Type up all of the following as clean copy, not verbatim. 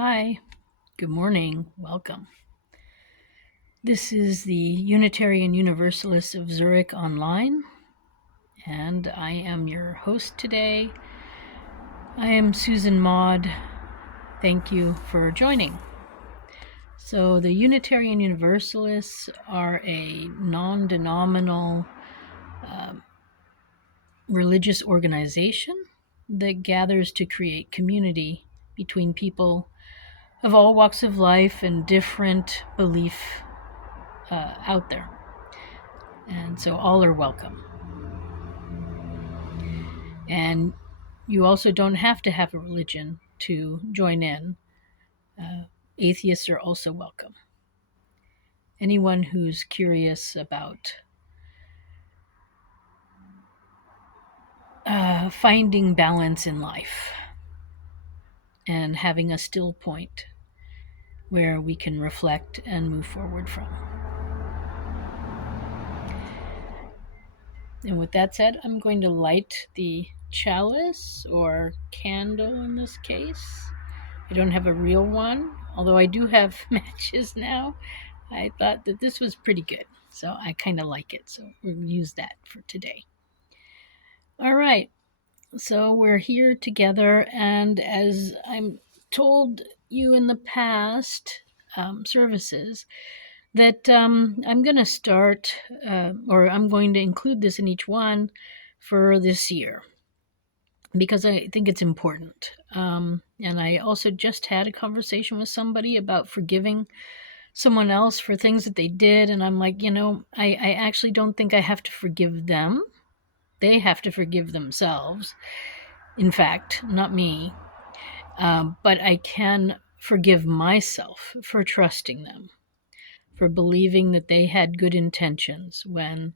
Hi, good morning, welcome. This is the Unitarian Universalist of Zurich Online, and I am your host today. I am Susan Maude. Thank you for joining. So, the Unitarian Universalists are a non denominational religious organization that gathers to create community between people of all walks of life and different belief out there. And so all are welcome. And you also don't have to have a religion to join in. Atheists are also welcome. Anyone who's curious about finding balance in life and having a still point where we can reflect and move forward from. And with that said, I'm going to light the chalice or candle in this case. I don't have a real one, although I do have matches now. I thought that this was pretty good, so I kind of like it. So we'll use that for today. All right, so we're here together, and as I'm told you in the past services, that I'm going to start, or I'm going to include this in each one for this year because I think it's important. And I also just had a conversation with somebody about forgiving someone else for things that they did. And I'm like, I actually don't think I have to forgive them. They have to forgive themselves. In fact, not me. But I can forgive myself for trusting them, for believing that they had good intentions when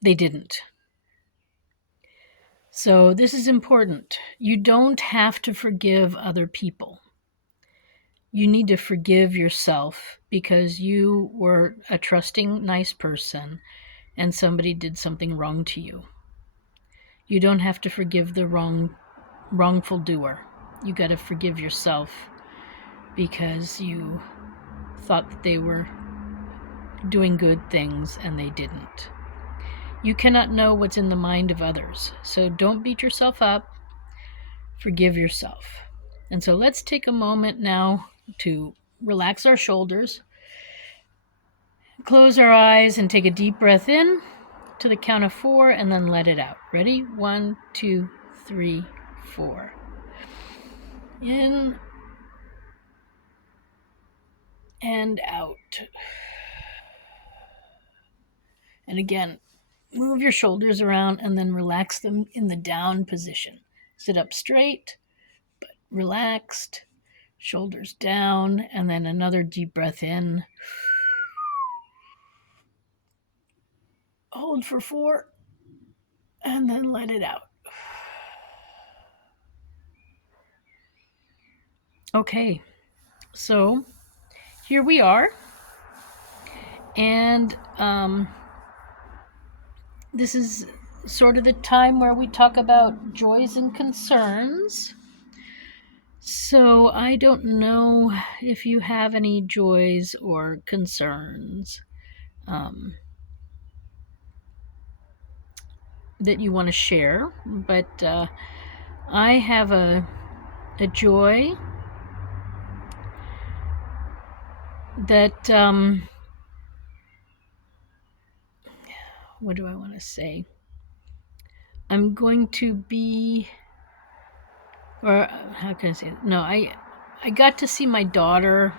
they didn't. So this is important. You don't have to forgive other people. You need to forgive yourself because you were a trusting, nice person and somebody did something wrong to you. You don't have to forgive the wrongful doer. You got to forgive yourself because you thought that they were doing good things and they didn't. You cannot know what's in the mind of others, so don't beat yourself up. Forgive yourself. And so let's take a moment now to relax our shoulders, close our eyes, and take a deep breath in to the count of 4 and then let it out. Ready? 1, 2, 3, 4. In and out. And again, move your shoulders around and then relax them in the down position. Sit up straight, but relaxed, shoulders down, and then another deep breath in. Hold for 4, and then let it out. Okay, so here we are. And this is sort of the time where we talk about joys and concerns. So I don't know if you have any joys or concerns that you want to share, but I have a joy that what do I want to say? I'm going to be, or how can I say it? No, I got to see my daughter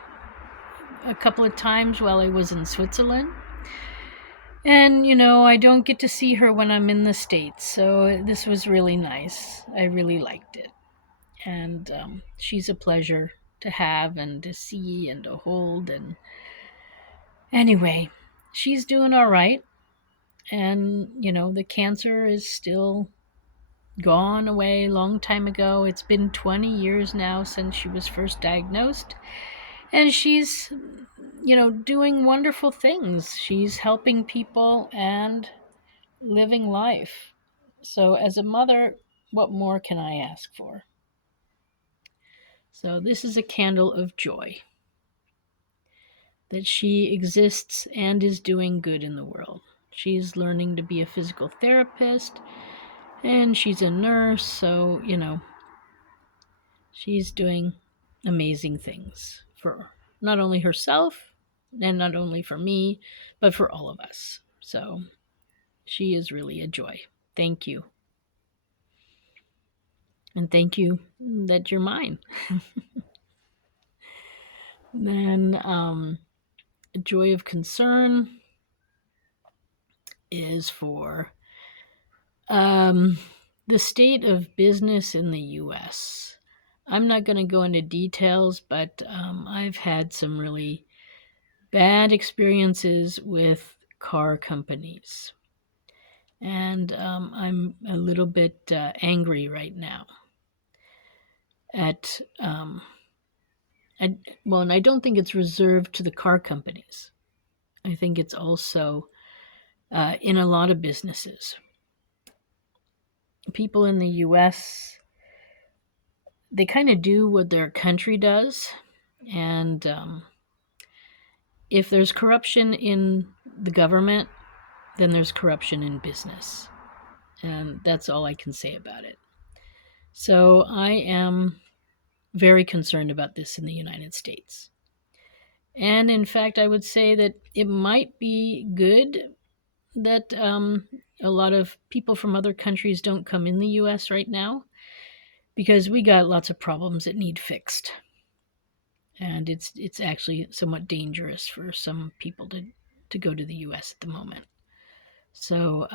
a couple of times while I was in Switzerland. And, I don't get to see her when I'm in the States, so this was really nice. I really liked it. And she's a pleasure to have and to see and to hold. And anyway, she's doing all right. And, the cancer is still gone away a long time ago. It's been 20 years now since she was first diagnosed. And she's, doing wonderful things. She's helping people and living life. So as a mother, what more can I ask for? So this is a candle of joy, that she exists and is doing good in the world. She's learning to be a physical therapist, and she's a nurse, so, she's doing amazing things for not only herself and not only for me, but for all of us. So she is really a joy. Thank you. And thank you that you're mine. Then joy of concern is for the state of business in the U.S. I'm not going to go into details, but I've had some really bad experiences with car companies. And I'm a little bit angry right now at, and I don't think it's reserved to the car companies. I think it's also in a lot of businesses. People in the U.S., they kind of do what their country does. And if there's corruption in the government, then there's corruption in business. And that's all I can say about it. So I am very concerned about this in the United States. And in fact, I would say that it might be good that a lot of people from other countries don't come in the US right now, because we got lots of problems that need fixed. And it's actually somewhat dangerous for some people to go to the US at the moment. So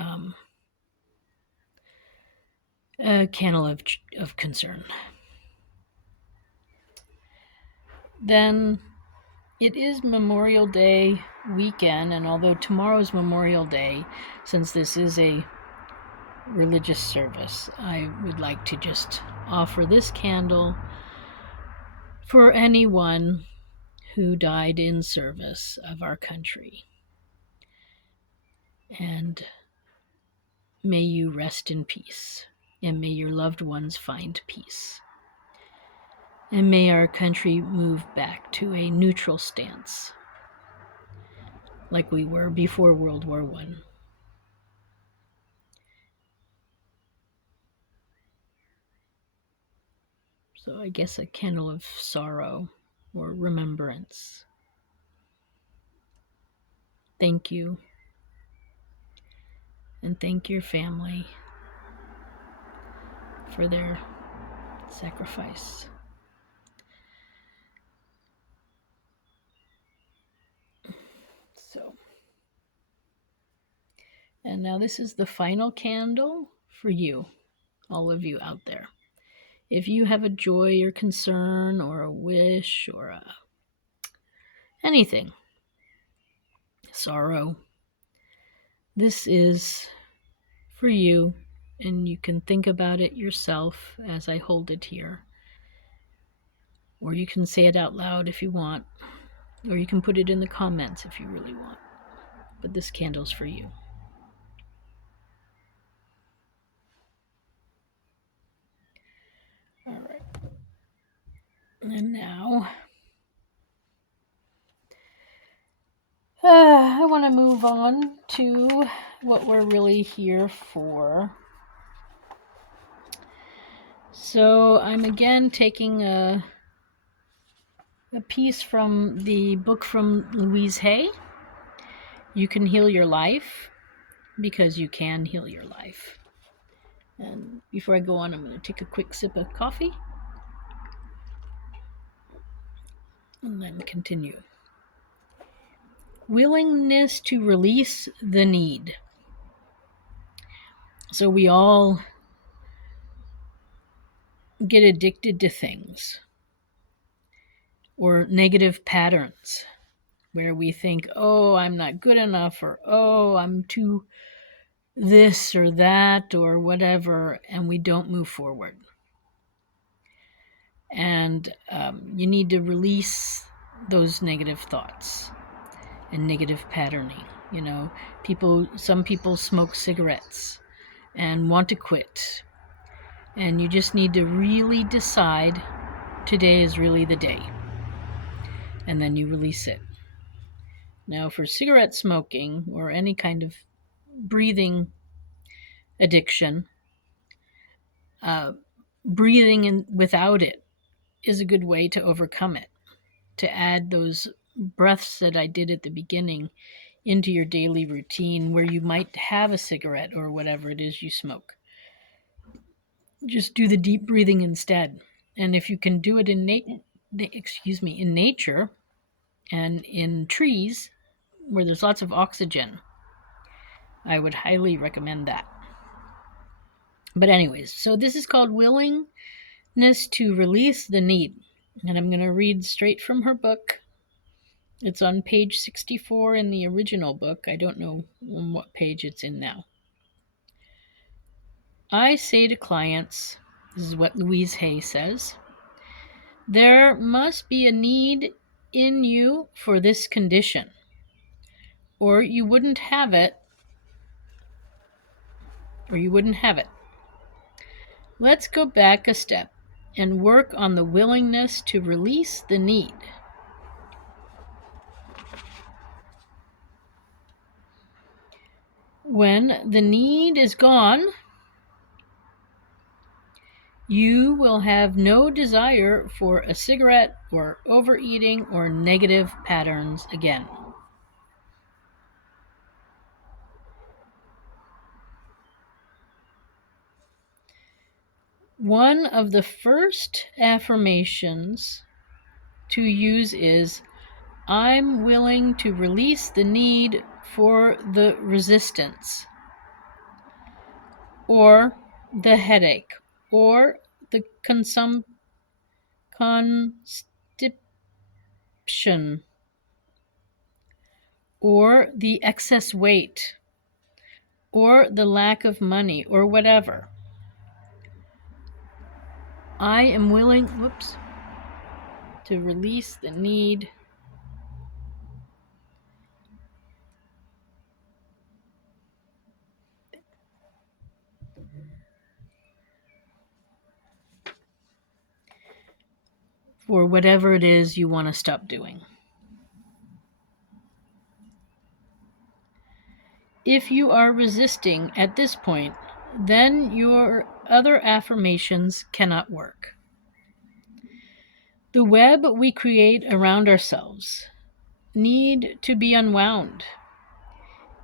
a candle of concern. Then it is Memorial Day weekend, and although tomorrow's Memorial Day, since this is a religious service, I would like to just offer this candle for anyone who died in service of our country. And may you rest in peace, and may your loved ones find peace. And may our country move back to a neutral stance, like we were before World War I. So I guess a candle of sorrow or remembrance. Thank you. And thank your family for their sacrifice. So, and now this is the final candle for you, all of you out there. If you have a joy or concern or a wish or anything, sorrow, this is for you, and you can think about it yourself as I hold it here. Or you can say it out loud if you want, or you can put it in the comments if you really want. But this candle's for you. All right. And now I want to move on to what we're really here for. So I'm again taking a piece from the book from Louise Hay. You can heal your life because you can heal your life. And before I go on, I'm going to take a quick sip of coffee and then continue. Willingness to release the need. So we all get addicted to things or negative patterns where we think, oh, I'm not good enough, or oh, I'm too this or that or whatever, and we don't move forward. And you need to release those negative thoughts and negative patterning. Some people smoke cigarettes and want to quit. And you just need to really decide today is really the day. And then you release it. Now, for cigarette smoking or any kind of breathing addiction, breathing in without it is a good way to overcome it. To add those breaths that I did at the beginning into your daily routine where you might have a cigarette or whatever it is you smoke. Just do the deep breathing instead. And if you can do it in nature and in trees where there's lots of oxygen, I would highly recommend that. But anyways, so this is called Willingness to Release the Need. And I'm going to read straight from her book. It's on page 64 in the original book. I don't know on what page it's in now. I say to clients, this is what Louise Hay says, there must be a need in you for this condition, or you wouldn't have it, Let's go back a step and work on the willingness to release the need. When the need is gone, you will have no desire for a cigarette or overeating or negative patterns again. One of the first affirmations to use is, I'm willing to release the need for the resistance, or the headache, or the constipation, or the excess weight, or the lack of money, or whatever. I am willing, to release the need for whatever it is you want to stop doing. If you are resisting at this point, then your other affirmations cannot work. The web we create around ourselves need to be unwound.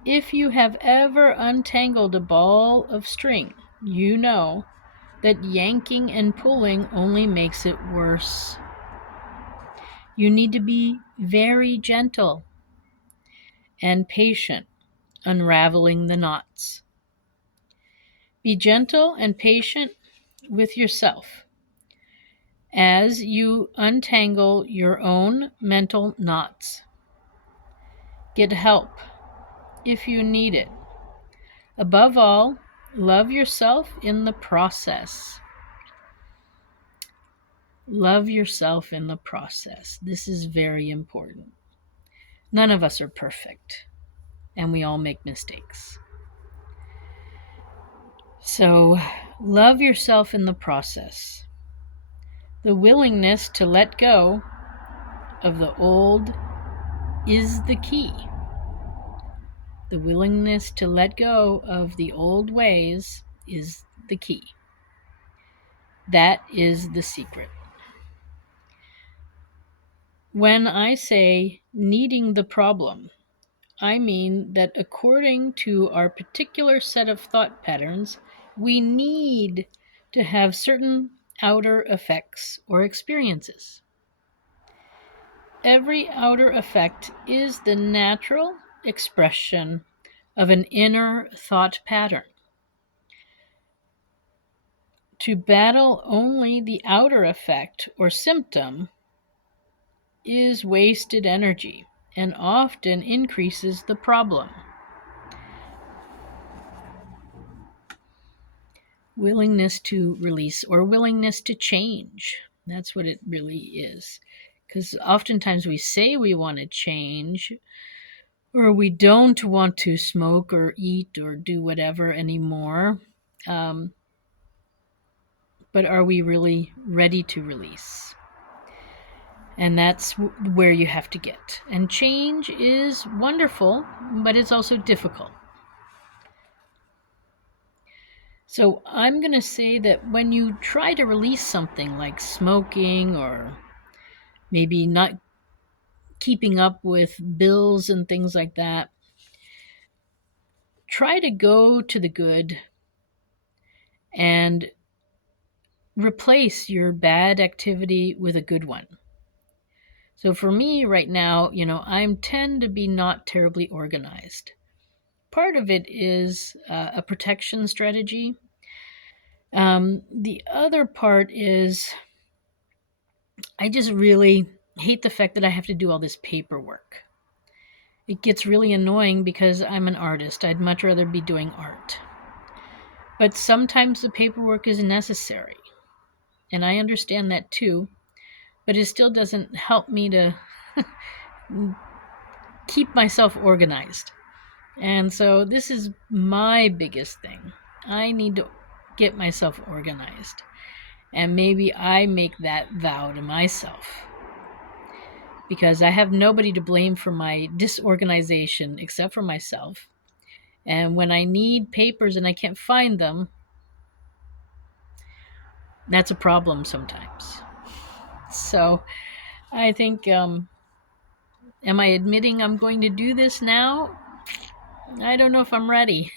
If you have ever untangled a ball of string, you know that yanking and pulling only makes it worse. You need to be very gentle and patient unraveling the knots. Be gentle and patient with yourself as you untangle your own mental knots. Get help if you need it. Above all, love yourself in the process. Love yourself in the process. This is very important. None of us are perfect, and we all make mistakes. So, love yourself in the process. The willingness to let go of the old is the key. The willingness to let go of the old ways is the key. That is the secret. When I say needing the problem, I mean that according to our particular set of thought patterns, we need to have certain outer effects or experiences. Every outer effect is the natural expression of an inner thought pattern. To battle only the outer effect or symptom is wasted energy and often increases the problem. Willingness to release or willingness to change. That's what it really is. Because oftentimes we say we want to change, or we don't want to smoke or eat or do whatever anymore. But are we really ready to release? And that's where you have to get. And change is wonderful, but it's also difficult. So I'm going to say that when you try to release something like smoking or maybe not keeping up with bills and things like that, try to go to the good and replace your bad activity with a good one. So for me right now, I tend to be not terribly organized. Part of it is a protection strategy. The other part is I just really hate the fact that I have to do all this paperwork. It gets really annoying because I'm an artist. I'd much rather be doing art. But sometimes the paperwork is necessary. And I understand that too. But it still doesn't help me to keep myself organized. And so this is my biggest thing. I need to get myself organized. And maybe I make that vow to myself. Because I have nobody to blame for my disorganization except for myself. And when I need papers and I can't find them, that's a problem sometimes. So I think, am I admitting I'm going to do this now? I don't know if I'm ready.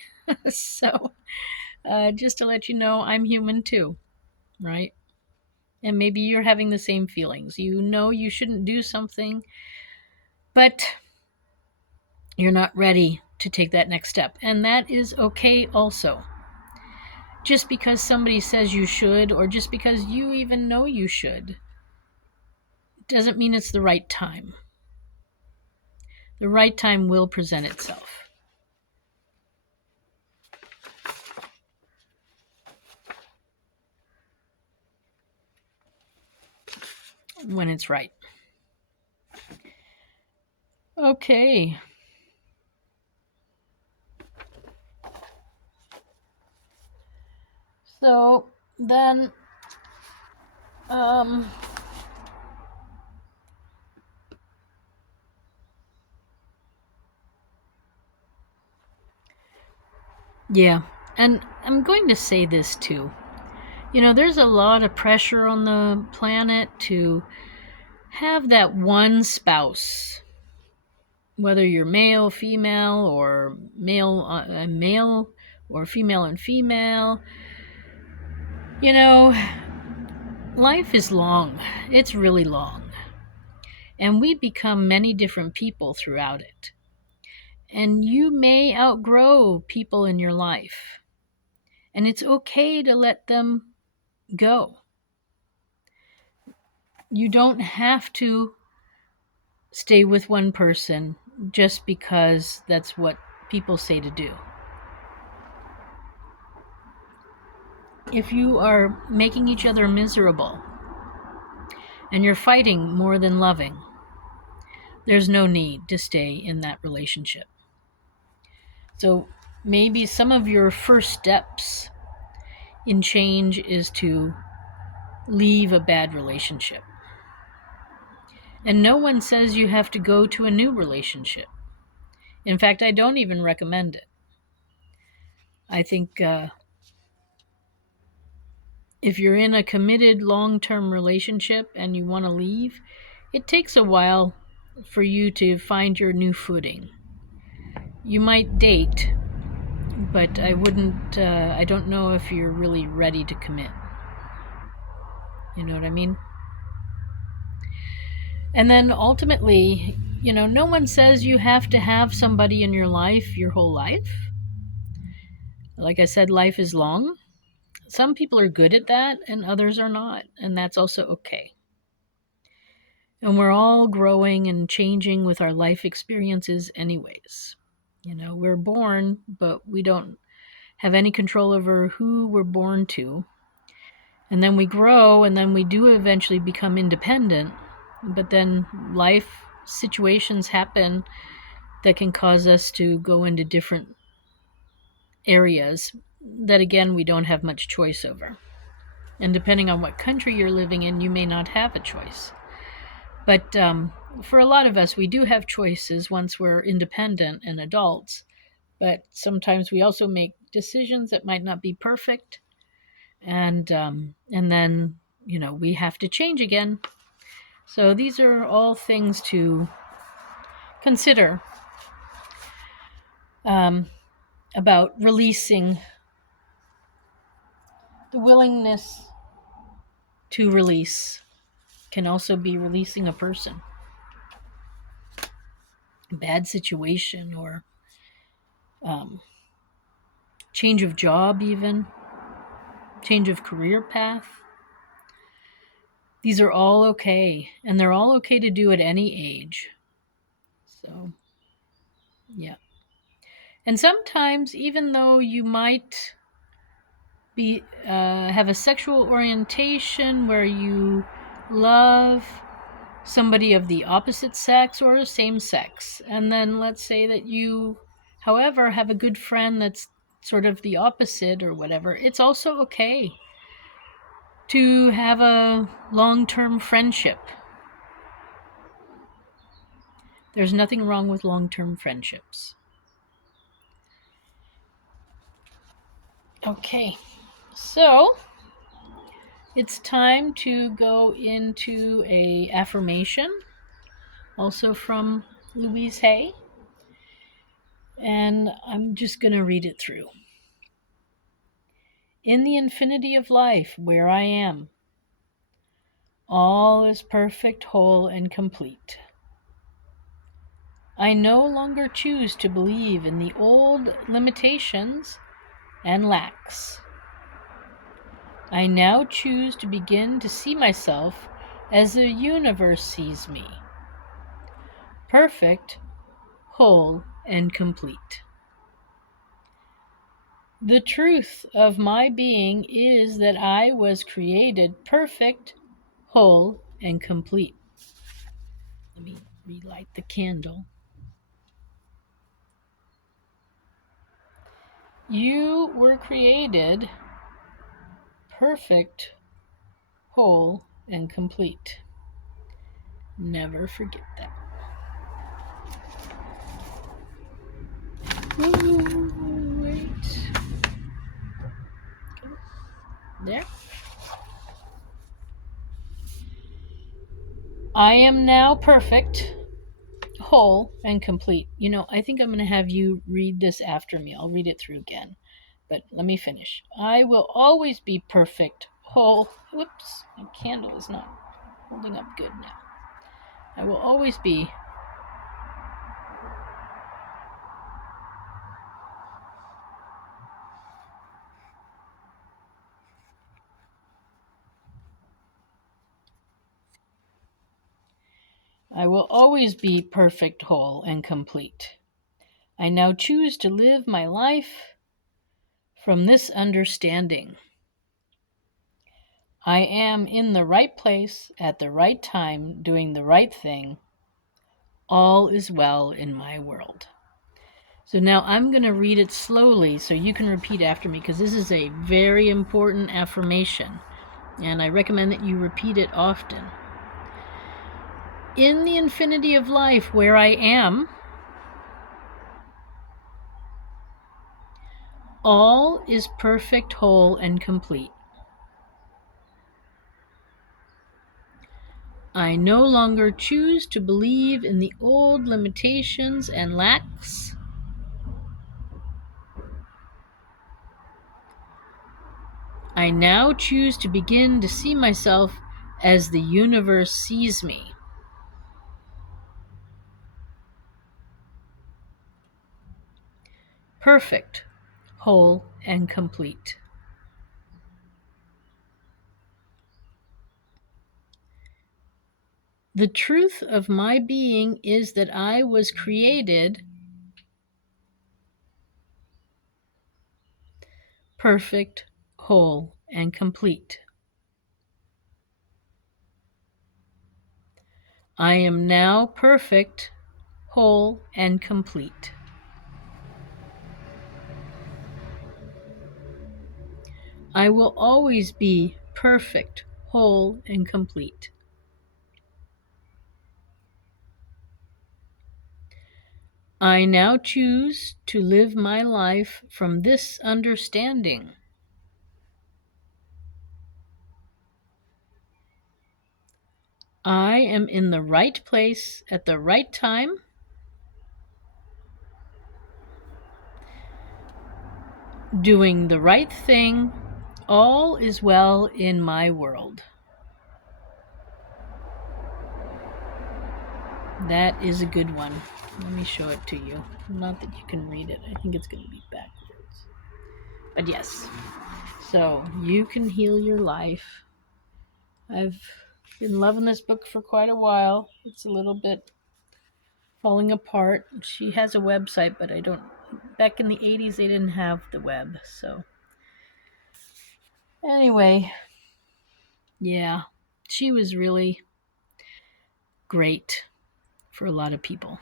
So just to let you know, I'm human too, right? And maybe you're having the same feelings. You know you shouldn't do something, but you're not ready to take that next step. And that is okay also. Just because somebody says you should, or just because you even know you should, doesn't mean it's the right time. The right time will present itself. When it's right. Okay. So then, yeah, and I'm going to say this too. There's a lot of pressure on the planet to have that one spouse, whether you're male, female, or male, or female and female. Life is long. It's really long. And we become many different people throughout it. And you may outgrow people in your life. And it's okay to let them go. You don't have to stay with one person just because that's what people say to do. If you are making each other miserable and you're fighting more than loving, there's no need to stay in that relationship. So maybe some of your first steps in change is to leave a bad relationship. And no one says you have to go to a new relationship. In fact, I don't even recommend it. I think if you're in a committed long-term relationship and you want to leave, it takes a while for you to find your new footing. You might date, but I don't know if you're really ready to commit. You know what I mean? And then ultimately, no one says you have to have somebody in your life your whole life. Like I said, life is long. Some people are good at that and others are not, and that's also okay. And we're all growing and changing with our life experiences anyways. We're born, but we don't have any control over who we're born to. And then we grow, and then we do eventually become independent. But then life situations happen that can cause us to go into different areas that, again, we don't have much choice over. And depending on what country you're living in, you may not have a choice. But for a lot of us, we do have choices once we're independent and adults. But sometimes we also make decisions that might not be perfect, and then we have to change again. So these are all things to consider about releasing, the willingness to release can also be releasing a person, a bad situation, or change of job, even change of career path. These are all okay, and they're all okay to do at any age. So, yeah. And sometimes, even though you might be have a sexual orientation where you love somebody of the opposite sex or same sex, and then let's say that you, however, have a good friend that's sort of the opposite or whatever, it's also okay to have a long-term friendship. There's nothing wrong with long-term friendships. Okay, so it's time to go into a affirmation, also from Louise Hay, and I'm just going to read it through. In the infinity of life where I am, all is perfect, whole, and complete. I no longer choose to believe in the old limitations and lacks. I now choose to begin to see myself as the universe sees me, perfect, whole, and complete. The truth of my being is that I was created perfect, whole, and complete. Let me relight the candle. You were created perfect, whole, and complete. Never forget that. Ooh, wait. There. I am now perfect, whole, and complete. I think I'm going to have you read this after me. I'll read it through again. But let me finish. I will always be perfect, whole. Whoops, my candle is not holding up good now. I will always be perfect, whole, and complete. I now choose to live my life from this understanding. I am in the right place at the right time, doing the right thing. All is well in my world. So now I'm going to read it slowly so you can repeat after me, because this is a very important affirmation, and I recommend that you repeat it often. In the infinity of life where I am, all is perfect, whole, and complete. I no longer choose to believe in the old limitations and lacks. I now choose to begin to see myself as the universe sees me. Perfect, whole, and complete. The truth of my being is that I was created perfect, whole, and complete. I am now perfect, whole, and complete. I will always be perfect, whole, and complete. I now choose to live my life from this understanding. I am in the right place at the right time, doing the right thing. All is well in my world. That is a good one. Let me show it to you. Not that you can read it. I think it's going to be backwards. But yes. So you can heal your life. I've been loving this book for quite a while. It's a little bit falling apart. She has a website, but I don't. Back in the 80s, they didn't have the web. So anyway, yeah, she was really great for a lot of people.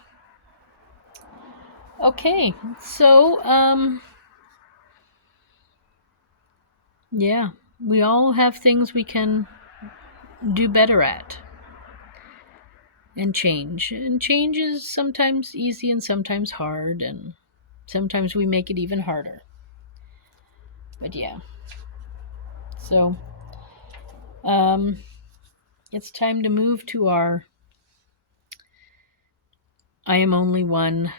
Okay, so yeah, we all have things we can do better at and change. And change is sometimes easy and sometimes hard, and sometimes we make it even harder. But yeah. So it's time to move to our I Am Only One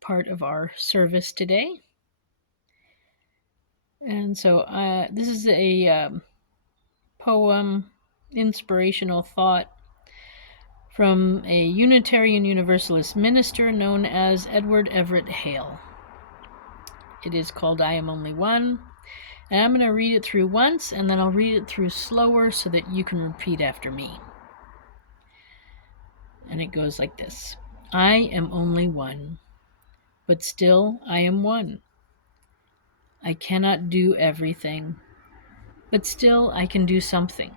part of our service today. And so this is a poem, inspirational thought from a Unitarian Universalist minister known as Edward Everett Hale. It is called I Am Only One. And I'm going to read it through once, and then I'll read it through slower so that you can repeat after me. And it goes like this. I am only one, but still I am one. I cannot do everything, but still I can do something.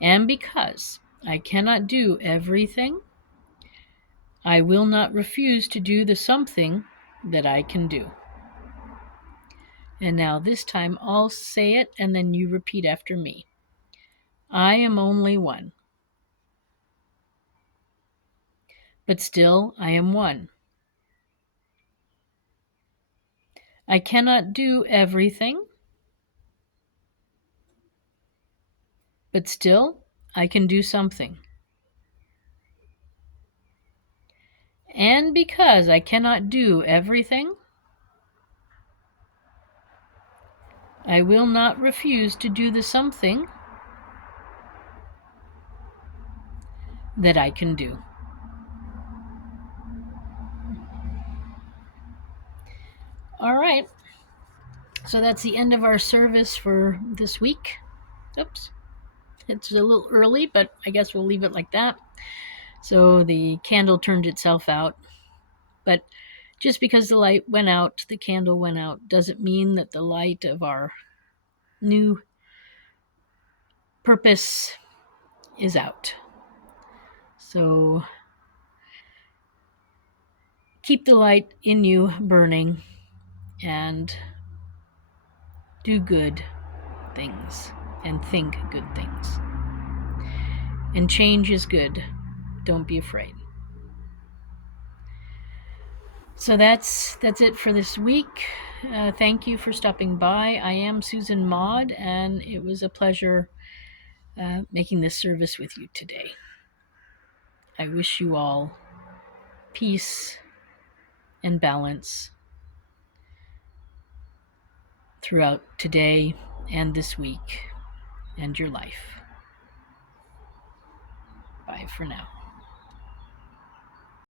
And because I cannot do everything, I will not refuse to do the something that I can do. And now this time I'll say it and then you repeat after me. I am only one, but still I am one. I cannot do everything, but still I can do something. And because I cannot do everything, I will not refuse to do the something that I can do. All right. So that's the end of our service for this week. Oops. It's a little early, but I guess we'll leave it like that. So the candle turned itself out. But just because the light went out, the candle went out, doesn't mean that the light of our new purpose is out. So keep the light in you burning and do good things and think good things. And change is good. Don't be afraid. So that's it for this week. Thank you for stopping by. I am Susan Maude, and it was a pleasure making this service with you today. I wish you all peace and balance throughout today and this week and your life. Bye for now.